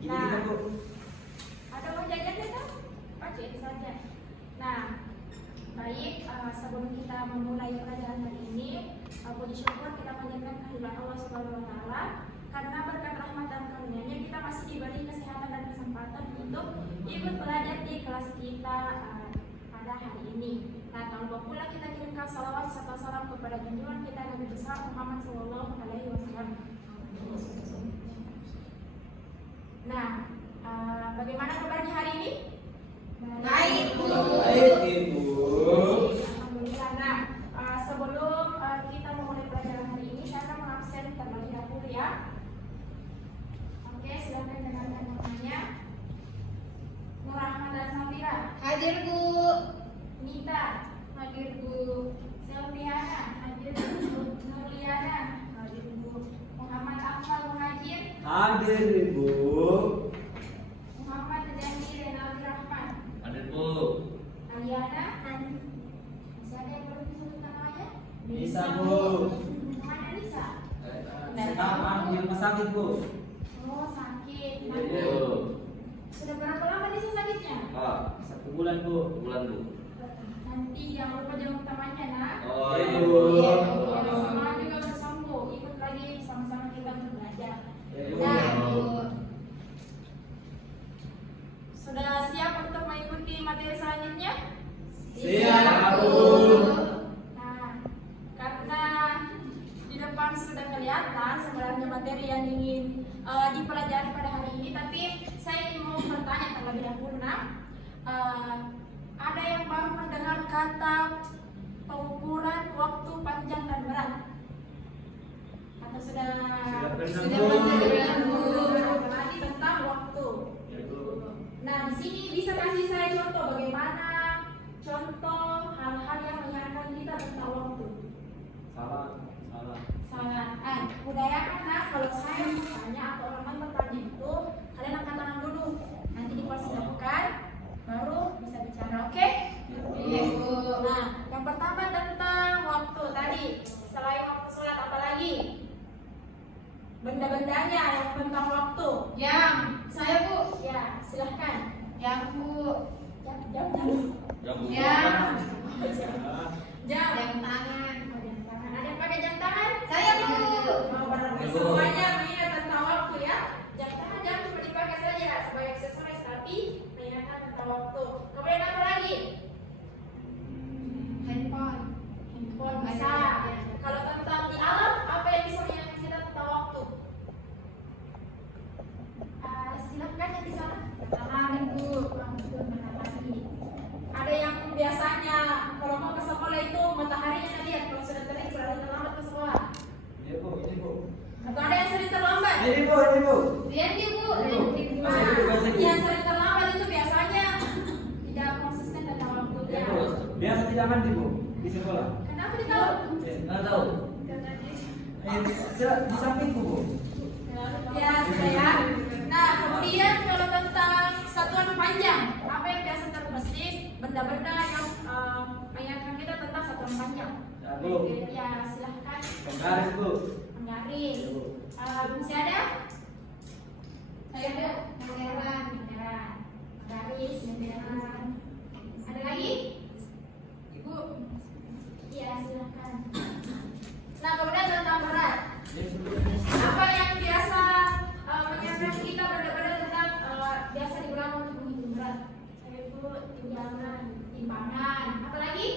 Nah, Bu. ada mau jajan tidak? Oke, saja. Nah, baik, sebelum kita memulai pelajaran hari ini, puji syukur kita panjatkan kehadirat Allah Subhanahu wa taala karena berkat rahmat dan karunia-Nya kita masih diberi kesehatan dan kesempatan untuk ikut belajar di kelas kita pada hari ini. Nah, tak lupa pula kita kirimkan salawat serta salam kepada junjungan kita Nabi besar Muhammad Sallallahu Alaihi Wasallam. Nah, bagaimana kabarnya hari ini? Baik, Bu. Baik, Ibu. Alhamdulillah. Nah, sebelum kita memulai pelajaran hari ini, saya akan mengabsen terlebih dahulu ya. Oke, silakan dengarkan namanya. Nur Rahman dan Safira. Hadir, Bu. Nita. Hadir, Bu. Selviana. Hadir, Bu. Nurliana. Hadir, Bu. Muhammad Akmal Muhajir. Hadir, Ibu. Muhammad Dani Renaldi Rahman. Hadir, Bu. Aliana. Masih ada yang belum disebut namanya? Bisa, Bu. Mana Lisa? Sekarang di rumah sakit, Bu. Oh, sakit. Iya, Bu. Sudah berapa lama Lisa sakitnya? 1 bulan, Bu. Bulan, Bu. Nanti jangan lupa jenguk temannya, nak. Oh, iya, Bu. iya. Ya, semangat juga untuk sembuh. Ikut lagi sama-sama kita untuk belajar. Iya, Bu. Nah, sudah siap untuk mengikuti materi selanjutnya? Siap, Bu. Nah, karena di depan sudah kelihatan sebenarnya materi yang ingin dipelajari pada hari ini, tapi saya ingin mau bertanya terlebih dahulu, nak. Ada yang baru mendengar kata pengukuran waktu panjang dan berat? Atau sudah pernah, Bu. Apalagi tentang waktu. Iya, Bu. Nah, di sini bisa kasih saya contoh bagaimana contoh hal-hal yang mengingatkan kita tentang waktu. Salah. Sangat. Budayakan, nah, kalau saya bertanya atau orang bertanya itu, kalian angkat tangan dulu. Nanti dipersiapkan, baru bisa bicara, oke? Iya, Bu. Nah, yang pertama tentang waktu tadi. Selain waktu sholat, apa lagi? Benda-bendanya yang tentang waktu. Jam. Saya, Bu. Ya, silahkan. Jam, Bu. Jam. Jam, Bu. Jam. Jam. Jam tangan. Oh, jam tangan. Ada yang pakai jam tangan? Saya, Bu. Mau berarti Ibu. semuanya mengingat tentang waktu ya. Jam tangan jangan cuma dipakai saja sebagai aksesoris, tapi mengingatkan tentang waktu. Kemudian apa lagi? Handphone. Handphone bisa. Kalau tentang di alam, apa yang bisa mengingatkan kita tentang waktu? Silakan yang di sana. Matahari, Bu. Matahari. Ada yang biasanya kalau mau ke sekolah itu mataharinya lihat, kalau sudah terik berarti terlambat ke sekolah. Iya, Bu. Ini, Bu. Atau ada yang sering terlambat? Ini, Bu. Ini, Bu. Lihat, Bu. Yang sering terlambat itu biasanya tidak konsisten tentang waktunya. Iya, Bu. Biasa tidak mandi, Bu. Di sekolah. Kenapa tidak tahu? Nggak tahu. Di sampingku, Bu. Ya, saya. Nah, kemudian kalau tentang satuan panjang, apa yang biasa terbesit? Benda-benda yang mengingatkan kita tentang satuan panjang. Ya, Bu. Ya, silahkan. Penggaris, Bu. Menggaris. Ya, Bu. Masih ada? Saya ada. Pangeran. Benderan. Garis, benderan. Ada lagi? Ibu. Iya, silahkan. Nah, kemudian tentang berat. Ini, Bu. Apa yang biasa mengingatkan kita benda-benda tentang biasa digunakan untuk menghitung berat? Saya itu timbangan. Apa lagi?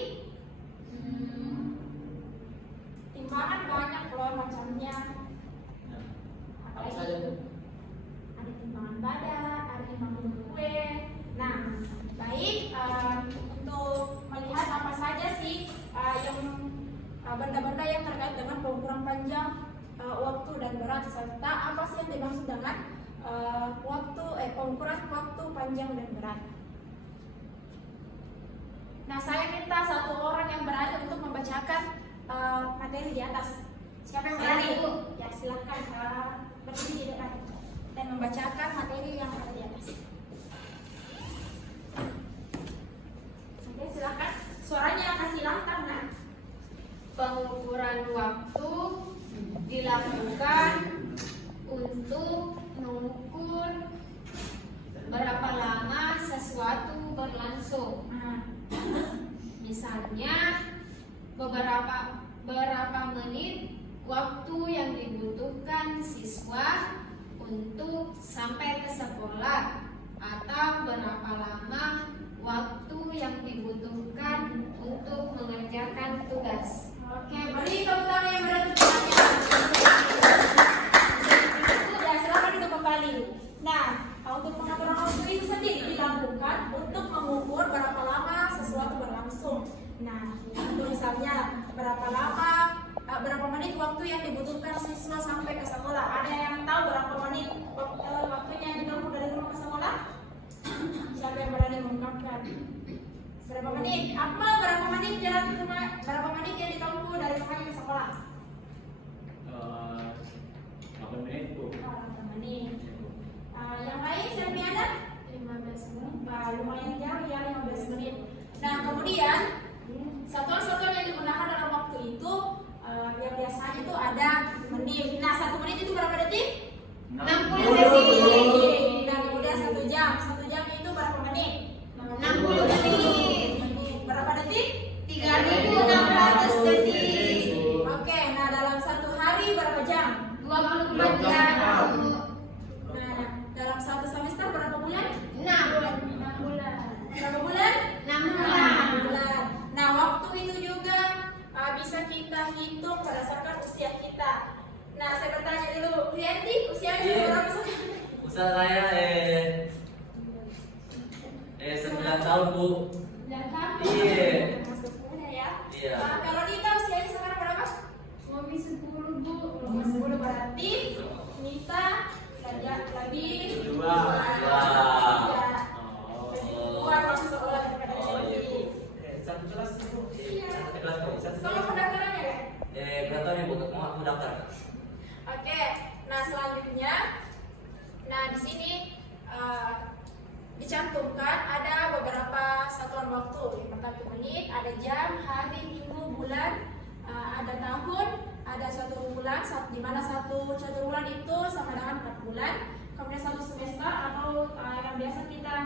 Timbangan banyak loh macamnya. Apa saja, Bu? Ada timbangan badan, ada timbangan kue. Nah, baik, untuk melihat apa saja sih yang benda-benda yang terkait dengan pengukuran panjang waktu dan berat, serta apa sih yang dimaksud dengan pengukuran waktu panjang dan berat. Nah, saya minta satu orang yang berani untuk membacakan materi di atas. Siapa yang berani? Saya, Bu. Ya, silahkan berdiri di depan dan membacakan materi yang ada di atas. Oke, silahkan. Suaranya kasih lantang, nah. Pengukuran waktu dilakukan untuk mengukur sesuatu berlangsung. Nah, Misalnya berapa menit waktu yang dibutuhkan siswa untuk sampai ke sekolah, atau berapa lama waktu yang dibutuhkan untuk mengerjakan tugas. oke, beri tepuk tangan yang berat untuk kalian. Ya, silakan duduk kembali. Nah, untuk pengaturan waktu itu sendiri dilakukan untuk mengukur berapa lama sesuatu berlangsung. Nah, untuk misalnya berapa menit waktu yang dibutuhkan siswa sampai ke sekolah. Ada yang tahu berapa menit waktunya yang ditempuh dari rumah ke sekolah? Siapa yang berani mengungkapkan? Berapa menit? Akmal, berapa menit jalan ke rumah? Berapa menit yang ditempuh dari rumahnya ke sekolah? 8 menit bu. 8 menit. Yang lain siapa yang ada? 15 menit. Lumayan jauh ya, 15 menit. Nah, kemudian satuan-satuan yang digunakan dalam waktu itu yang biasanya itu ada menit. Nah, 1 menit itu berapa detik? 60 detik. Nah, kemudian 1 jam. 1 jam itu berapa menit? 60 detik. Berapa detik? 3.600 detik. Oke, nah dalam 1 hari berapa jam? 24 jam. Nah, dalam 1 semester berapa bulan? 6 bulan. Berapa bulan? 6 bulan. Bulan. Nah, waktu itu juga bisa kita hitung berdasarkan usia kita. Nah, saya bertanya dulu, Rianti, usianya Iya. berapa sekarang? Usaha saya 9 tahun bu. Dan kamu? Iya. Masuk muda ya. Iya. Kalau Nita usianya sekarang berapa? Mau 10 bu. Umur 10 berarti Nita lebih Dua. Keluar masuk sekolah daripada Oh iya bu. Rianti. Satu kelas bu. Iya. Satu kelas bu. Sama pendaftarannya kan? Berapa tahun ya bu? Mau aku daftar? Oke, nah selanjutnya, nah di sini dicantumkan ada beberapa satuan waktu. Yang pertama itu menit, ada jam, hari, minggu, bulan, ada tahun, ada 1 bulan, di mana 1 bulan itu sama dengan 4 bulan. Kemudian 1 semester atau yang biasa kita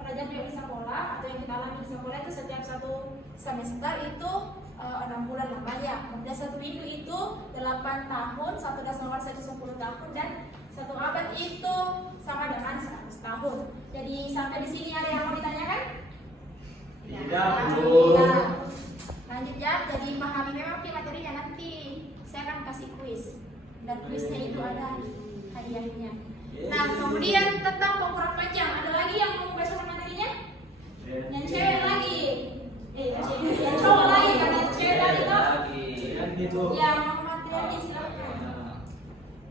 pelajar di sekolah atau yang kita alami di sekolah itu setiap 1 semester itu 6 bulan lamanya. Kemudian 1 minggu itu 8 tahun, 1 Desember itu 10 tahun, dan 1 abad itu sama dengan 100 tahun. Jadi sampai di sini ada yang mau ditanyakan? Tidak bu. Nah, lanjut ya. Jadi pahami memang materinya, nanti saya akan kasih kuis, dan kuisnya itu ada hadiahnya. Nah, kemudian tentang pengukuran panjang, ada lagi yang mau bacakan materinya? Yang cewek lagi. Yang cowok lagi, karena yang cewek tadi tuh. Lagi bu. Ya, mau materinya silakan.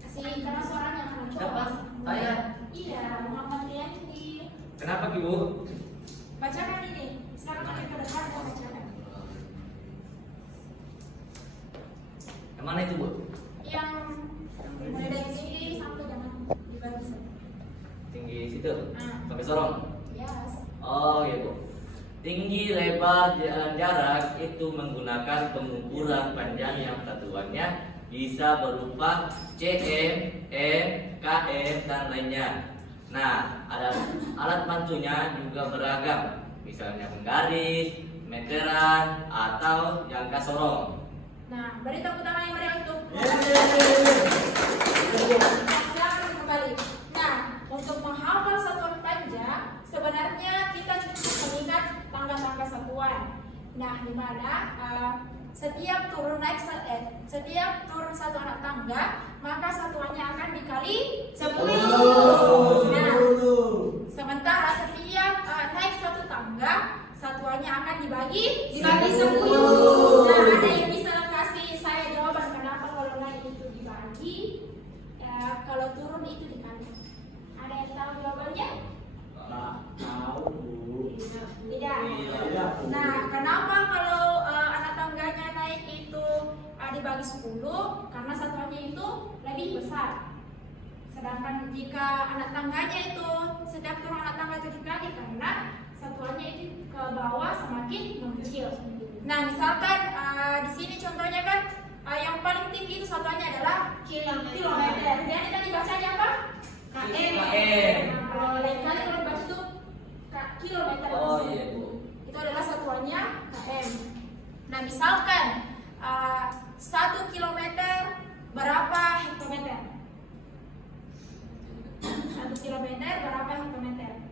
Kasih karena suaranya akan Siapa? cowok. Saya. Iya, Muhammad Rianti. Kenapa bu? Bacakan ini. Sekarang kita ke depan dan bacakan. Yang mana itu bu? Yang mulai dari sini sampai jangan dibagi satu. Tinggi situ. Ah. Sampai Sorong. Yes. Oh iya bu. Tinggi, lebar, dan jarak itu menggunakan pengukuran panjang yang satuannya bisa berupa cm, m, km, dan lainnya. Nah, alat bantunya juga beragam, misalnya penggaris, meteran, atau jangka sorong. Nah, beri tepuk tangan yang meriah untuk silakan kembali. Nah, untuk menghafal satuan panjang, sebenarnya kita cukup mengingat tangga-tangga satuan. Nah, di mana setiap turun satu anak tangga, maka satuannya akan dikali 10. Nah, sementara setiap naik 1 tangga, satuannya akan dibagi 10. Nah, ada yang bisa kasih saya jawaban kenapa kalau naik itu dibagi, kalau turun itu dikali? Ada yang tahu jawabannya? Tahu bu. Tidak. Iya. Nah, kenapa kalau anak tangganya naik itu dibagi 10? Karena satuannya itu lebih besar. Sedangkan jika anak tangganya itu setiap turun anak tangga itu dikali, karena satuannya itu ke bawah semakin mengecil. Nah, misalkan di sini contohnya kan yang paling tinggi itu satuannya adalah kilometer. Jadi tadi bacanya apa? KM. KM. Nah, lain kali kalau baca itu misalkan 1 kilometer berapa hektometer? 1 kilometer berapa hektometer?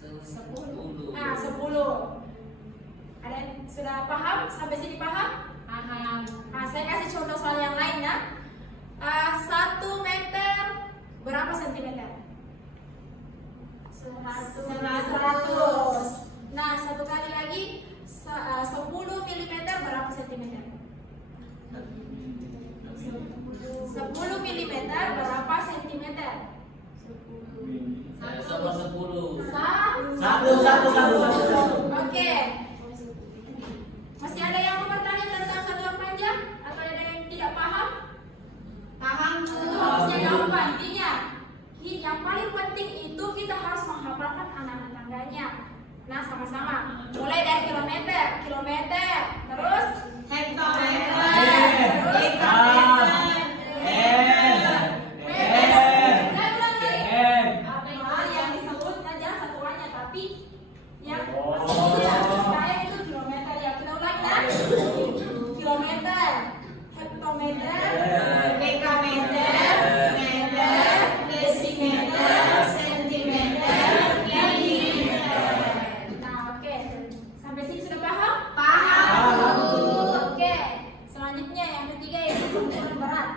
10. 10. Ada yang sudah paham? Sampai sini paham? Paham. Saya kasih contoh soal yang lain ya. 1 meter berapa sentimeter? 100. Nah, satu kali lagi 10 milimeter berapa sentimeter? 10 milimeter berapa sentimeter? Sama 10. Satu. Satu. Oke. Masih ada yang mau bertanya tentang satuan panjang? Atau ada yang tidak paham? Paham, Bu. Harusnya gampang. Intinya, yang paling penting itu kita harus menghafalkan anak-anak tangganya. Nah, sama-sama. Mulai dari kilometer, terus Hektometer. apa yang disebut aja satuannya, tapi yang pastinya saya itu kilometer ya. Kita ulangi ya. Kilometer, hektometer, Dekameter, meter, desimeter, sentimeter, milimeter. Nah, oke. Sampai sini sudah paham? Paham, Bu. Oke. Selanjutnya yang ketiga yaitu pengukuran berat.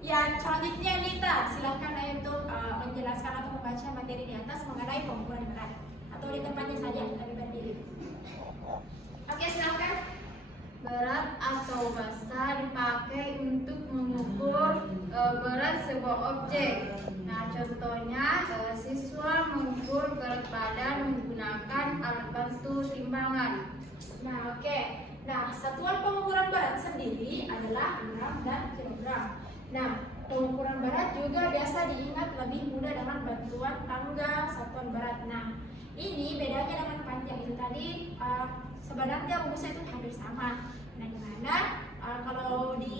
Yang selanjutnya Nita, silakan untuk menjelaskan atau membaca materi di atas mengenai pengukuran berat atau di tempatnya saja tapi berdiri. Oke, silakan. Berat atau massa dipakai untuk mengukur berat sebuah objek. Nah, contohnya siswa mengukur berat badan menggunakan alat bantu timbangan. Nah, oke. Nah, satuan pengukuran berat sendiri adalah gram dan kilogram. Nah, pengukuran berat juga biasa diingat lebih mudah dengan bantuan tangga satuan berat. Nah, ini bedanya dengan panjang itu tadi sebenarnya rumusnya itu hampir sama. Nah, dimana kalau di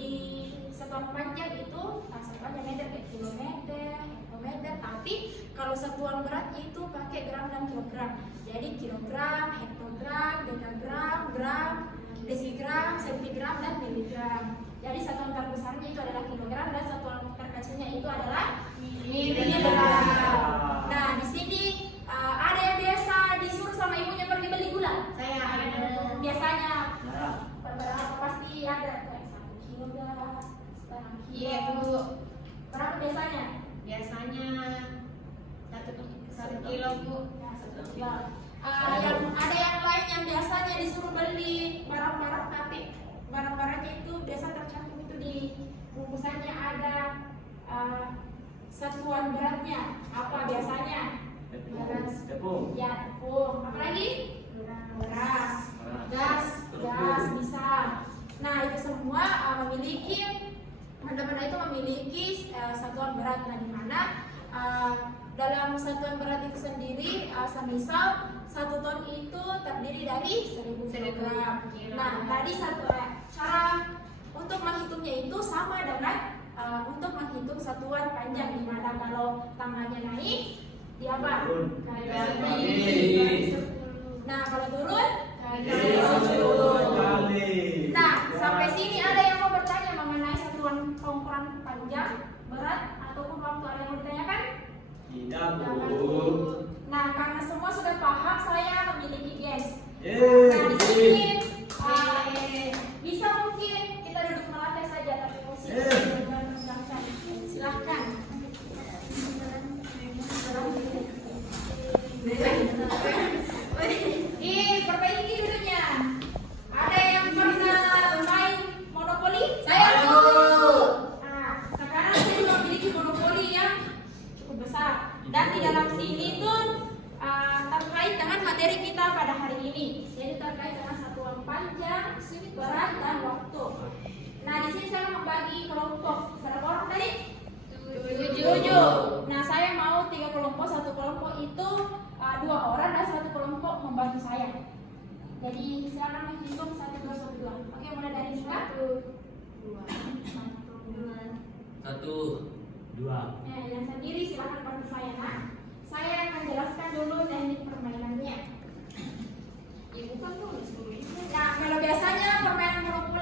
satuan panjang itu satuannya meter kayak kilometer, hektometer, tapi kalau satuan berat itu pakai gram dan kilogram. Jadi kilogram, hektogram, dekagram, gram, desigram, sentigram, dan miligram. Jadi satuan terbesarnya itu adalah kilogram dan satuan terkecilnya itu adalah miligram. Nah, di sini ada yang biasa disuruh sama ibunya pergi beli gula. Saya Biasanya berapa pasti ada kayak 1 kilogram, setengah kilo. Iya, Bu. Berapa biasanya? Biasanya 1 kilo, Bu. Ya, 1 kilo. Yang ada yang lain yang biasanya disuruh beli barang-barang tapi barang-barangnya itu biasa tercantum itu di bungkusannya ada satuan beratnya. Apa biasanya? Tepung. Ya, tepung. Apa lagi? Beras. Gas bisa. Nah, itu semua memiliki benda-benda itu memiliki satuan berat. Nah, di mana dalam satuan berat itu sendiri, semisal 1 ton itu terdiri dari 1000 kilogram. Nah, tadi cara untuk menghitungnya itu sama dengan untuk menghitung satuan panjang, di mana kalau tangannya naik, di apa? Kali. Nah, kalau turun, Kali. Nah, sampai sini ada yang mau bertanya mengenai satuan pengukuran panjang, berat, ataupun waktu, ada yang mau ditanyakan? Tidak, Bu. Nah, karena semua sudah paham, saya memiliki guys. Yeay. Nah, di sini bisa mungkin kita duduk melantai saja, tapi posisi menegangkan. Silahkan. Perbaiki dulunya. Ada yang pernah bermain monopoli? Saya dulu. Nah, sekarang saya juga memiliki monopoli yang cukup besar. Dan di dalam sini tuh terkait dengan materi kita pada hari ini. Jadi terkait dengan satuan panjang, berat, dan waktu. Nah, di sini saya membagi kelompok. Berapa orang tadi? 7. Nah, saya mau 3 kelompok. 1 kelompok itu 2 orang dan 1 kelompok membantu saya. Jadi silakan menghitung 1, 2, 1, 2. Oke, mulai dari Nita. 1, 2. 1, 2. Nah, yang sendiri silakan bantu saya. Nah, saya akan jelaskan dulu teknik permainannya. Ibu kan tulis dulu. Nah, kalau biasanya permainan monopoli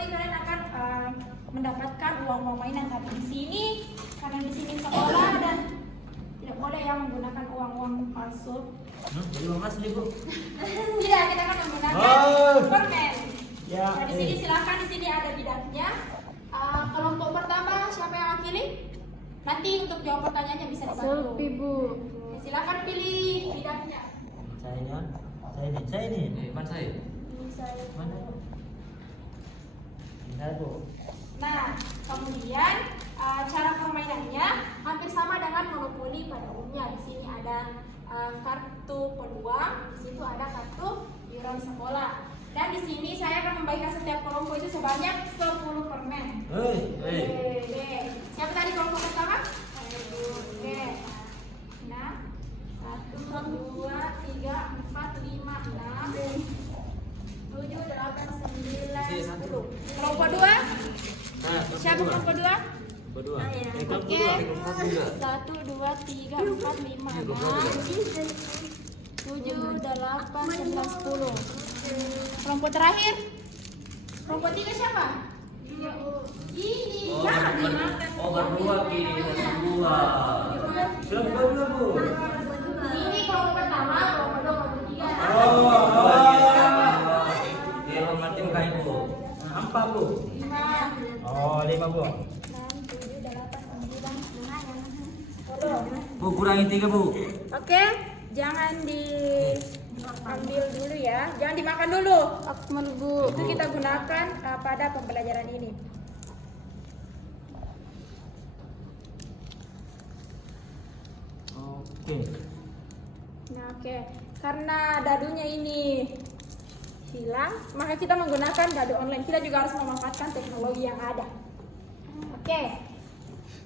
langsung. Jadi Mas nih Bu. Tidak, kita akan menggunakan Oh. permen. Ya. Nah, di sini silakan, di sini ada bidangnya. Kelompok pertama siapa yang wakili? Nanti untuk jawab pertanyaannya bisa dibantu. Selfie Bu. Ya, silakan pilih bidangnya. Saya ini. Pan saya. Mana? Ini Bu. Nah, kemudian cara permainannya hampir sama dengan monopoli pada umumnya. Di sini ada kartu peluang, di situ ada kartu iuran sekolah. Dan di sini saya akan membagikan setiap kelompok itu sebanyak 10 permen. Oke. Siapa tadi kelompok pertama? Oke. Nah, 1, 2, 3, 4, 5, 6, 7, 8, 9, 10. Kelompok 2? Siapa kelompok 2? Berdua. Oke. 1, 2, 3, 4, 5, 6, 7, 8, 9, 10. Kelompok terakhir? Kelompok 3 siapa? Ini. Jangan dimakan. Berdua Ki, berdua. Berdua Bu. Ini kelompok pertama, kelompok 2, kelompok 3. Dia romantis kayak Bu. 4 Bu. 5, 5 Bu. 6, 7, 8, 9, 10. Bu kurangi 3 Bu. Oke, jangan diambil dulu ya, jangan dimakan dulu. Akmal Bu. Itu kita gunakan pada pembelajaran ini. Oke. Nah, oke. Karena dadunya ini hilang, maka kita menggunakan dadu online. Kita juga harus memanfaatkan teknologi yang ada. Oke.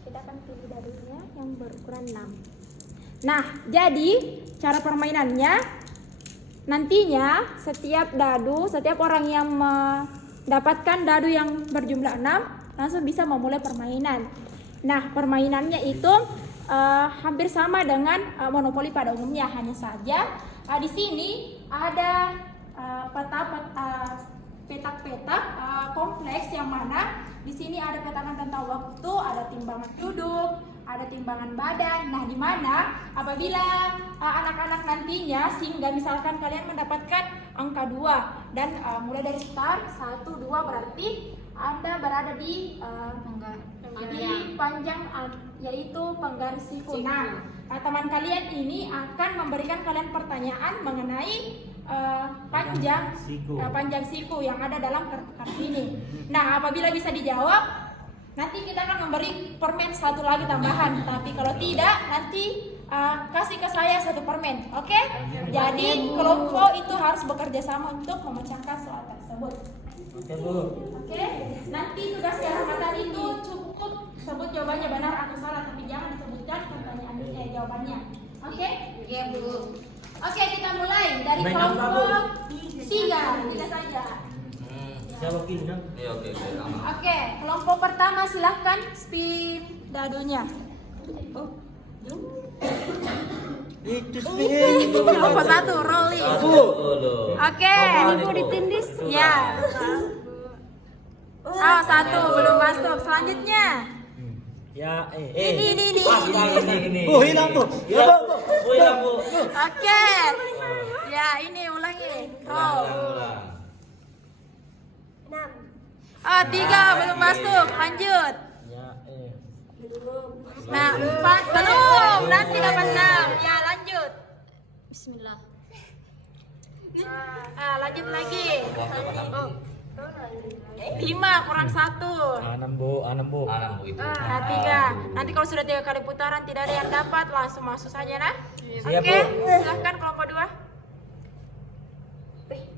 Kita akan pilih dadunya yang berukuran 6. Nah, jadi cara permainannya nantinya setiap orang yang mendapatkan dadu yang berjumlah 6 langsung bisa memulai permainan. Nah, permainannya itu hampir sama dengan monopoli pada umumnya, hanya saja di sini ada petak-petak kompleks yang mana di sini ada petakan tentang waktu, ada timbangan duduk, ada timbangan badan. Nah, di mana apabila anak-anak nantinya sehingga misalkan kalian mendapatkan angka 2 dan mulai dari start 1, 2 berarti Anda berada di panjang yaitu penggaris siku. Nah, teman kalian ini akan memberikan kalian pertanyaan mengenai panjang siku yang ada dalam kartu ini. Nah, apabila bisa dijawab, nanti kita akan memberi permen 1 lagi tambahan. Tapi kalau tidak, nanti kasih ke saya 1 permen. Oke? Jadi kelompok itu harus bekerja sama untuk memecahkan soal tersebut. Oke Bu. Oke? Nanti tugas kehormatan itu cukup sebut jawabannya benar atau salah, tapi jangan disebutkan jawabannya. Oke? Iya Bu. Oke, kita mulai dari kelompok 3 saja. Siapa pilih? Oke, sama. Oke, kelompok pertama silahkan spin dadunya. Itu spin. Kelompok 1 rolling. Oke, ini Bu ditindis. Ya. 1 belum masuk. Selanjutnya. Ya, Ini. Bu hilang Bu. Ya Bu. Hilang Bu. Oke. Ya, ini ulangi. Roll. 3 belum masuk. Lanjut. Ya, Nah, 4 belum. Nanti dapat 6. Ya, lanjut. Bismillah. Lanjut lagi. 5 kurang 1. 6 Bu. 6 Bu itu. Nah, 3. Nanti kalau sudah 3 kali putaran tidak ada yang dapat, langsung masuk saja nah. Siap, Oke, Bu. silahkan kelompok 2.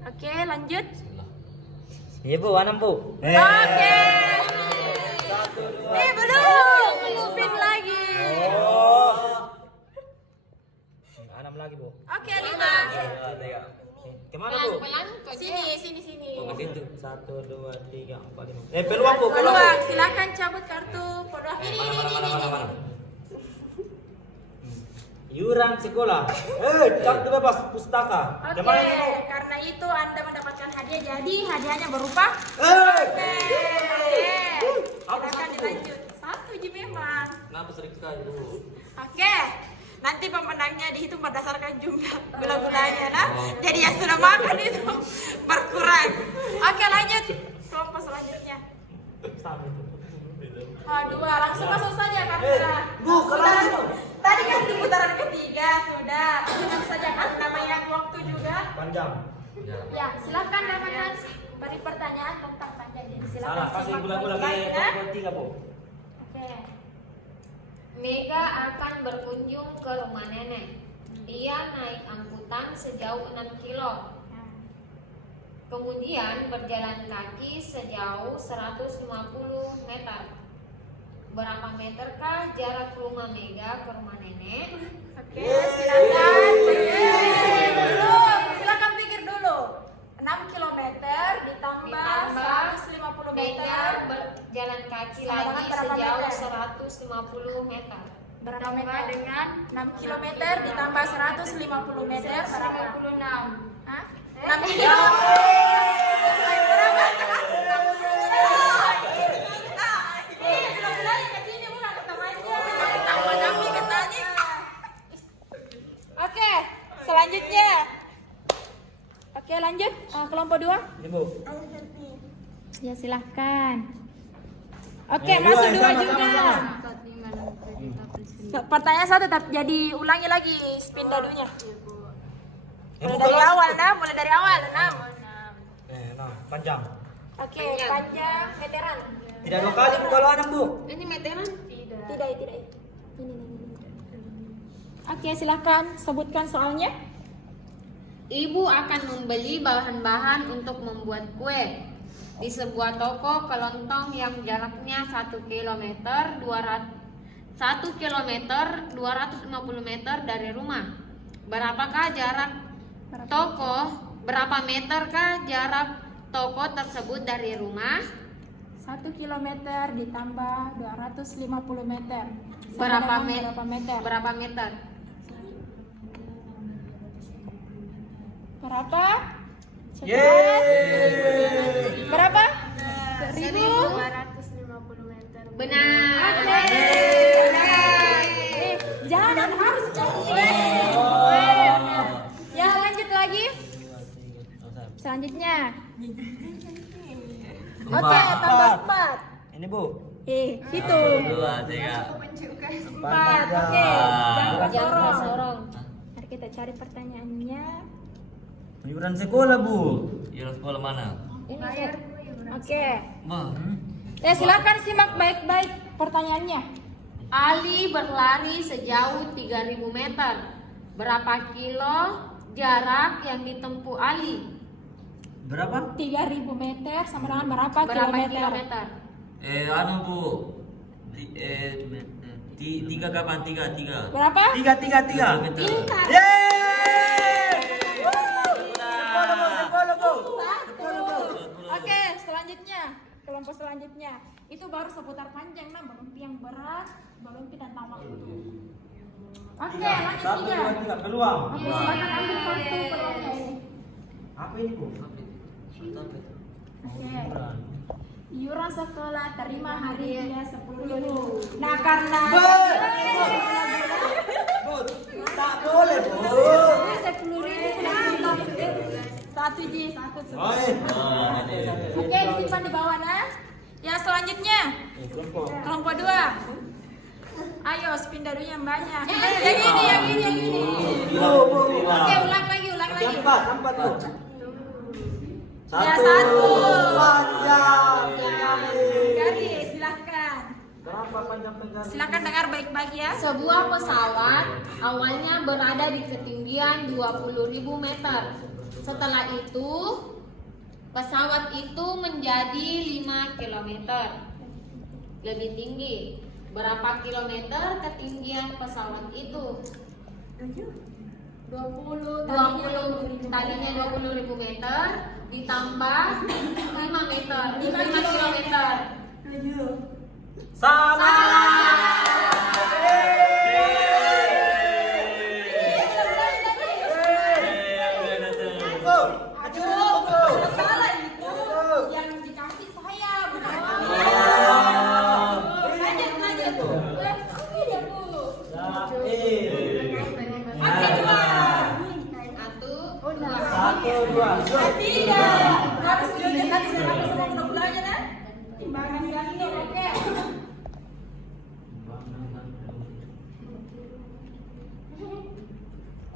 Oke, lanjut. Iya Bu, 6 Bu. Oke. Belum. Spin lagi. 6 lagi Bu. Oke, 5. Kemana Bu? Sini. Ke situ. 1, 2, 3, 4, 5. Peluang Bu, Peluang, silahkan cabut kartu peluang ini. Iuran sekolah. Kartu bebas pustaka. Oke, karena itu Anda mendapatkan hadiah, jadi hadiahnya berupa silakan dilanjut. 1 ji memang. Kenapa sering sekali Bu? Oke. Nanti pemenangnya dihitung berdasarkan jumlah gula-gulanya, nah. Jadi yang sudah makan itu berkurang. Oke, lanjut kelompok selanjutnya. Dua, langsung masuk saja karena sudah. Tadi kan di putaran ketiga sudah. Langsung saja kan namanya waktu juga. Panjang. Ya, silakan Ramadan beri pertanyaan tentang panjang. Jadi silakan. Salah, kasih simak gula-gula baik-baik, ya. kayak tiga, Bu. Oke. Mega akan berkunjung ke rumah nenek. Dia naik angkutan sejauh 6 kilo. Kemudian berjalan kaki sejauh 150 meter. Berapa meterkah jarak rumah Mega ke rumah nenek? Oke, silakan pikir dulu. Silakan pikir dulu. 6 km ditambah 150 Mega meter. berjalan kaki Sama lagi dengan berapa sejauh meter? 150 meter. Berapa meter dengan 6 km ditambah 150 meter berapa? 56. Hah? 6 kilo. Berapa? Oke, selanjutnya. Oke, lanjut kelompok 2. Ini, Bu. Ya, silahkan. Oke, Ya, masuk dua, 2 sama, juga. sama. Pertanyaan 1 tetap jadi ulangi lagi spin dadunya. Mulai Bu, dari kelas. awal, nah, mulai dari awal, 6. Nah, panjang. Oke, panjang meteran. Tidak 2 kali, Bu, kalau ada, Bu. Ini meteran? Tidak. Ini. Oke, silakan sebutkan soalnya. Ibu akan membeli bahan-bahan untuk membuat kue di sebuah toko kelontong yang jaraknya 1 km 250 meter dari rumah. Berapa meterkah jarak toko tersebut dari rumah? 1 km ditambah 250 meter. Berapa meter? Berapa meter? Berapa? Yeay. Berapa? 1.250 meter. Benar. Jangan harus Ya, lanjut lagi. Selanjutnya. Oke, tambah 4. Ini, Bu. Gitu. 2, 3. 4. Oke, jangan Jangan sorong. sorong. Mari kita cari pertanyaannya. Liburan sekolah, Bu. Iuran sekolah mana? Oke. Wah. Ya, silakan simak baik-baik pertanyaannya. Ali berlari sejauh 3.000 meter. Berapa kilo jarak yang ditempuh Ali? Berapa? 3.000 meter sama dengan berapa kilometer? Anu, Bu. Tiga kapan? Tiga. Berapa? Tiga. Kilometer. Yeay. Sekolah, Bu. Oke, selanjutnya. Kelompok selanjutnya. Itu baru seputar panjang, nah, balon yang berat, balon dan tamak. Oke, lanjut 1, 2, 3. 3. Peluang. Oke, silakan ambil kartu peluangnya ini. Apa ini, Bu? Oke. Iuran sekolah terima hadiahnya 10.000. Nah, karena Bu, tak boleh, Bu. 10.000 satu Ji, satu. Oke, disimpan di bawah, nah. Ya, selanjutnya kelompok 2. Ayo, spin dadunya yang banyak. Yang ini. Oke, ulang lagi. Empat, Bu. Ya, 1. Panjang. Garis, silakan. Berapa panjang garis? Silakan dengar baik-baik ya. Sebuah pesawat awalnya berada di ketinggian 20.000 meter. Setelah itu, pesawat itu menjadi 5 km lebih tinggi. Berapa kilometer ketinggian pesawat itu? 20 Tadinya 20.000 meter ditambah 5 meter, 5 kilometer. Sama. Salah itu yang dikasih saya, bukan kamu. Lanjut. Oke, Bu. Tidak. Harus jujur tadi saya dapat semua bulan-bulannya nah. Timbangan gantung, oke.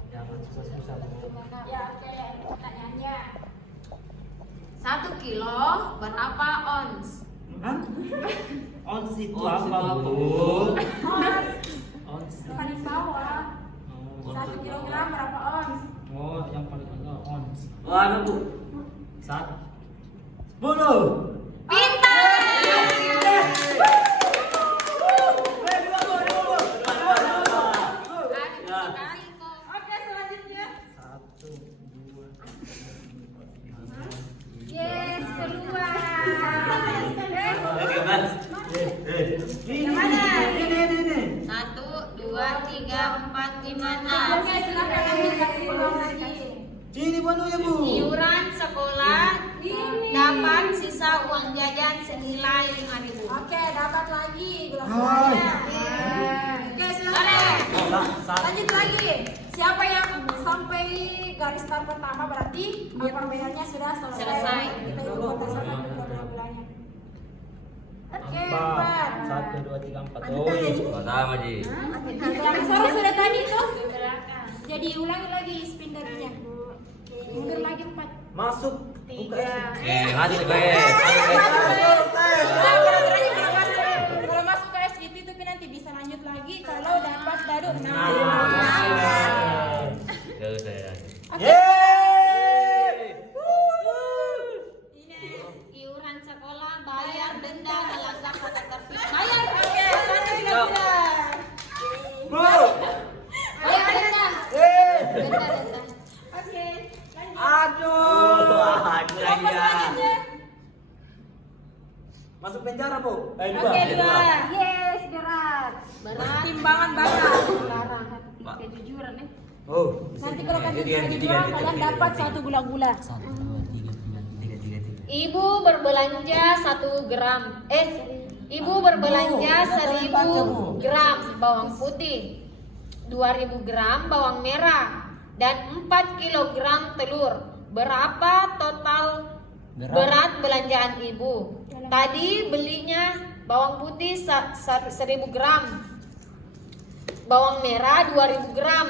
Jangan susah-susah. Ya, oke. Pertanyaannya. 1 kilo berapa ons? Hah? Ons itu Ons itu apa, apa, Bu? Bu? Ons. Paling bawah. 1 kilogram berapa ons? Oh, yang paling bawah ons. Anu Bu. 10. Pintar! Sekali kok. Oke, selanjutnya. 1, 2, Yes, keluar. Oke, Mas. Yang mana? Ini. 1, 2, 3, 4, 5, 6. Oke, silakan lanjut kasih ulang lagi. Sini bunuhnya, Bu. Iuran sekolah Ini. dapat sisa uang jajan senilai 5.000. Oke, dapat lagi Hai. bulan-bulannya. Oke, silakan. Satu. Lanjut lagi. Siapa yang sampai garis start pertama berarti permainannya sudah selesai. Selesai. Kita ikut berdasarkan bulan-bulannya. Oke, 4. 1, 2, 3, 4. Lanjut Oh, lagi. Pertama, Ji. Yang suara sudah tadi tuh. Jadi ulangi lagi spin darinya. Mundur lagi 4. masuk. Oke, masuk gue. Nah, berat-beratnya kalau masuk ke SGT itu nanti bisa lanjut lagi kalau dapat dadu 6. Gak usah ya. Oke. Ini. Iuran sekolah bayar denda melanggar tata tertib. Bayar. Oke, satu bilang. Bu. Bayar denda. Denda. Oke, lanjut. Aduh. Aduh, Apa ya. selanjutnya? Masuk penjara, Bu. Oke, 2. Yes, berat. Berat. Timbangan berat. Larang. Kejujuran ya. Oh. Nanti kalau kalian bisa dijual, kalian dapat 1 gula-gula. 1, 2, 3, 4, 3. Ibu berbelanja 1 gram. Ibu berbelanja 1.000 gram bawang putih, 2.000 gram bawang merah, dan 4 kilogram telur. Berapa total berat belanjaan ibu? Tadi belinya bawang putih 1.000 gram, bawang merah 2.000 gram.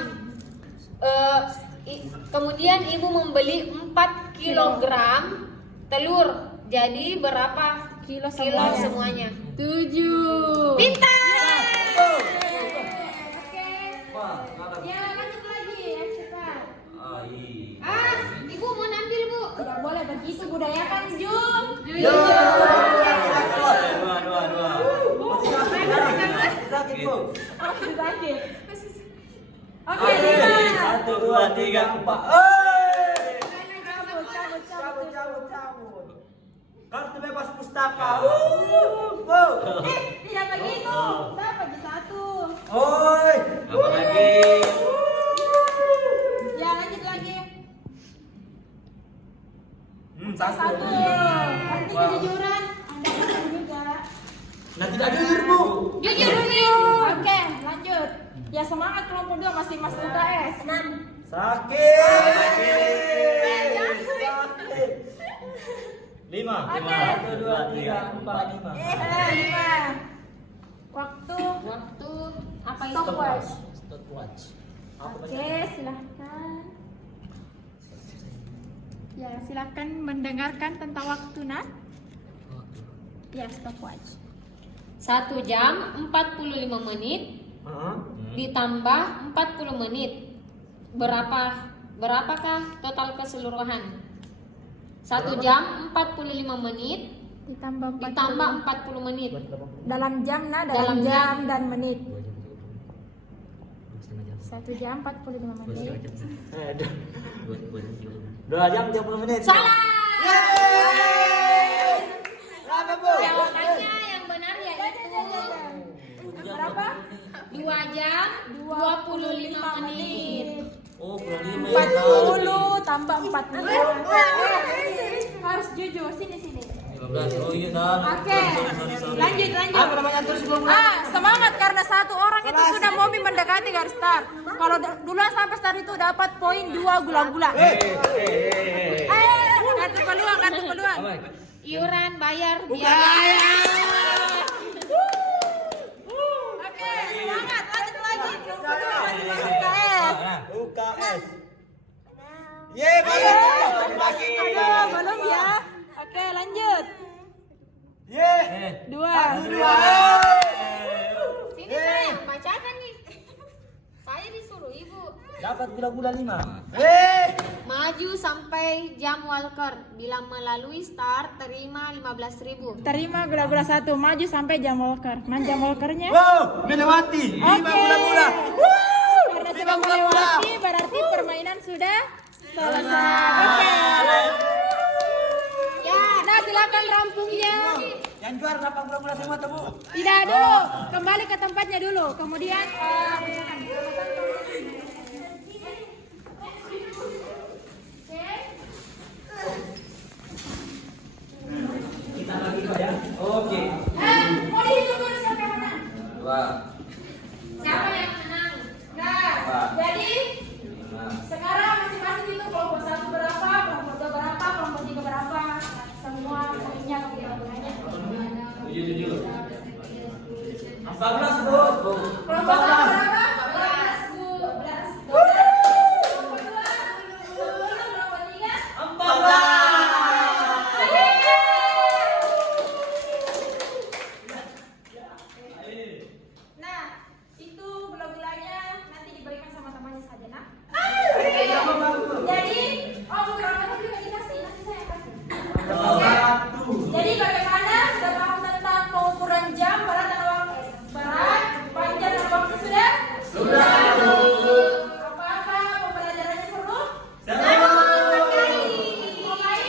Kemudian ibu membeli 4 kilogram telur. Jadi berapa kilo semuanya? 7. Pintar. Oke. Ya, lanjut lagi ya, cepat. Oh, iya. Ibu mau nampil, Bu? Tidak boleh begitu, budaya kan, Jum. Dua. Sakit, Bu. Oh, sakit. Oke, Oke, 5. 1, 2, 3, 4. Cabut. Kartu bebas pustaka. Tidak begitu. Dapat di 1. Oi. Apa lagi? Ya, lanjut lagi. Satu. 1. Nanti kejujuran. Anda dapat juga. Nah, tidak jujur, Bu. Jujur, Bu. Oke, lanjut. Ya, semangat kelompok 2 masih masuk UKS. 6. Sakit. 5. Oke. 1, 2, 3, 4, 5. 5. Waktu. Waktu apa itu? Stopwatch. Stopwatch. Oke, silahkan. Ya, silahkan mendengarkan tentang waktu, nak. Ya, stopwatch. 1 jam 45 menit ditambah 40 menit. Berapakah total keseluruhan? 1 jam 45 menit Ditambah ditambah 40 menit. dalam jam, nah, Dalam dalam jam jam. dan menit. 1 jam 45 menit. 2 jam 30 menit. Salah. Berapa, Bu? Jawabannya yang benar yaitu Berapa? 2 jam 25 menit. Oh, kurang 5 ya. 40 tambah 40. Harus jujur, sini. 15. Oh iya dah. Oke, lanjut. Apa namanya terus belum? Semangat karena satu orang itu sudah mau mendekati garis start. Kalau duluan sampai start itu dapat poin 2 gula-gula. Kartu peluang. Iuran bayar Oke, semangat. Lanjut lagi. UKS. UKS. Ye, Belum ya. Oke, lanjut. Ye. 2. Sini saya yang bacakan nih. Saya disuruh ibu. Dapat gula-gula 5. Maju sampai jam walker. Bila melalui start terima 15.000. Terima gula-gula 1. Maju sampai jam walker. Jam walkernya. Wow, melewati 5 gula-gula. Karena sudah melewati berarti permainan sudah selesai. Oke. Ya, nah silakan rampungnya. Yang juara dapat gula-gula semua tuh, Bu. Tidak dulu, kembali ke tempatnya dulu. Kemudian Kita lagi Pak ya. Oke. mau dihitung dulu siapa yang menang? 2. Siapa yang menang? Nah, jadi 5. sekarang masing-masing itu kelompok 1 berapa, kelompok 2 berapa, kelompok 3 berapa, semua poinnya gula-gulanya. 7. 14, Bu. Kelompok 1 berapa? 12, 12. Kelompok 2, 10, kelompok 3, 14. Nah, itu gula-gulanya nanti diberikan sama temannya saja, nak. Jadi, gula-gulanya juga dikasih, nanti saya kasih. Jadi bagaimana sudah paham tentang pengukuran jam, berat dan waktu, panjang dan waktu sudah? Sudah. Apakah pembelajarannya seru? Mulai?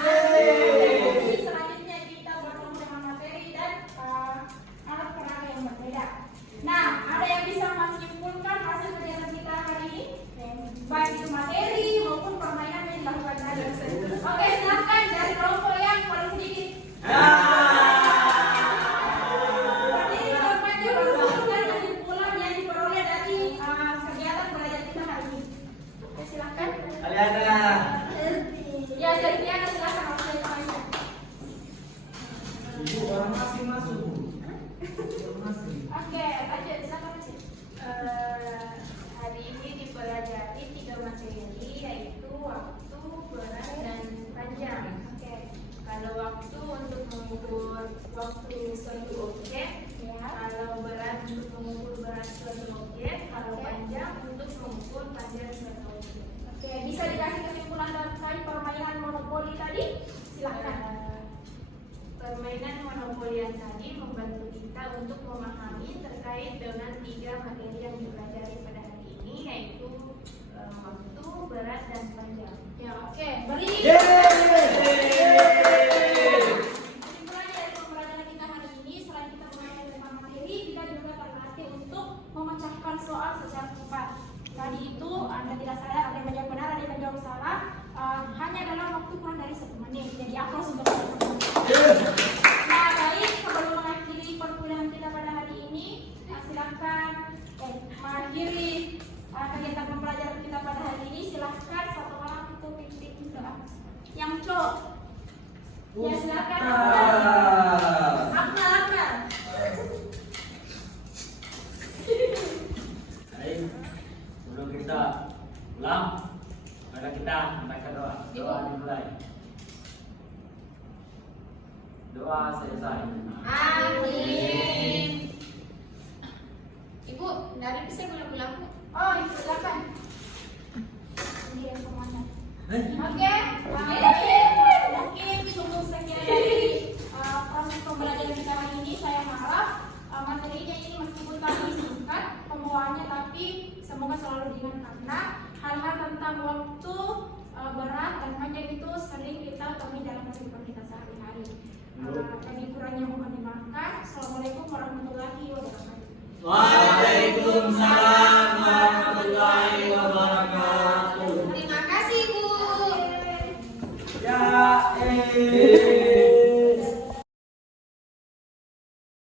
Jadi selanjutnya kita bertemu dengan materi dan alat peraga yang berbeda. Nah, ada yang bisa menyimpulkan hasil kegiatan kita hari ini? Baik itu materi maupun permainan yang dilakukan tadi. Oke, silakan dari kelompok yang paling sedikit. Berdiri ke depannya menunjukkan kesimpulan yang diperoleh dari kegiatan belajar kita hari ini. Oke, silakan. Aliana. Ya, Sertiana silakan langsung aja. Ibu orang masih masuk, Bu. Oke, lanjut silakan aja. Hari ini dipelajari 3 materi yaitu waktu, berat, dan panjang. Oke. Kalau waktu untuk mengukur waktu suatu objek, kalau berat untuk mengukur berat suatu objek, kalau panjang untuk mengukur panjang suatu objek. Oke, bisa dikasih kesimpulan terkait permainan monopoli tadi? Silakan. Permainan monopoli yang tadi membantu kita untuk memahami terkait dengan 3 materi yang dipelajari pada hari ini, yaitu waktu, berat, dan panjang. Ya, oke. Beri. Kesimpulannya dari pembelajaran kita hari ini, selain kita belajar tentang materi, kita juga terlatih untuk memecahkan soal secara cepat. Tadi itu Anda tidak sadar, ada yang menjawab benar, ada yang menjawab salah, hanya dalam waktu kurang dari 1 menit. Jadi aplaus untuk teman-teman. Nah, baik, sebelum mengakhiri perkuliahan kita pada hari ini, silakan mengakhiri kegiatan pembelajaran kita pada hari ini. Silakan satu orang itu pimpin doa. Yang cowok, ya silakan. Akmal. Baik, sebelum kita pulang, mari kita membaca doa. Doa dimulai. Doa selesai. Amin. Ibu, dari bisa gula-gulamu. Oh, silakan. Ini yang komandan. Oke, mungkin cukup sekian dari proses pembelajaran kita hari ini. Saya harap materinya ini meskipun tadi singkat pembawaannya, tapi semoga selalu diingat karena hal-hal tentang waktu, berat, dan panjang itu sering kita temui dalam kehidupan kita sehari-hari. Bagi kurangnya mohon dimaafkan. Assalamualaikum warahmatullahi wabarakatuh.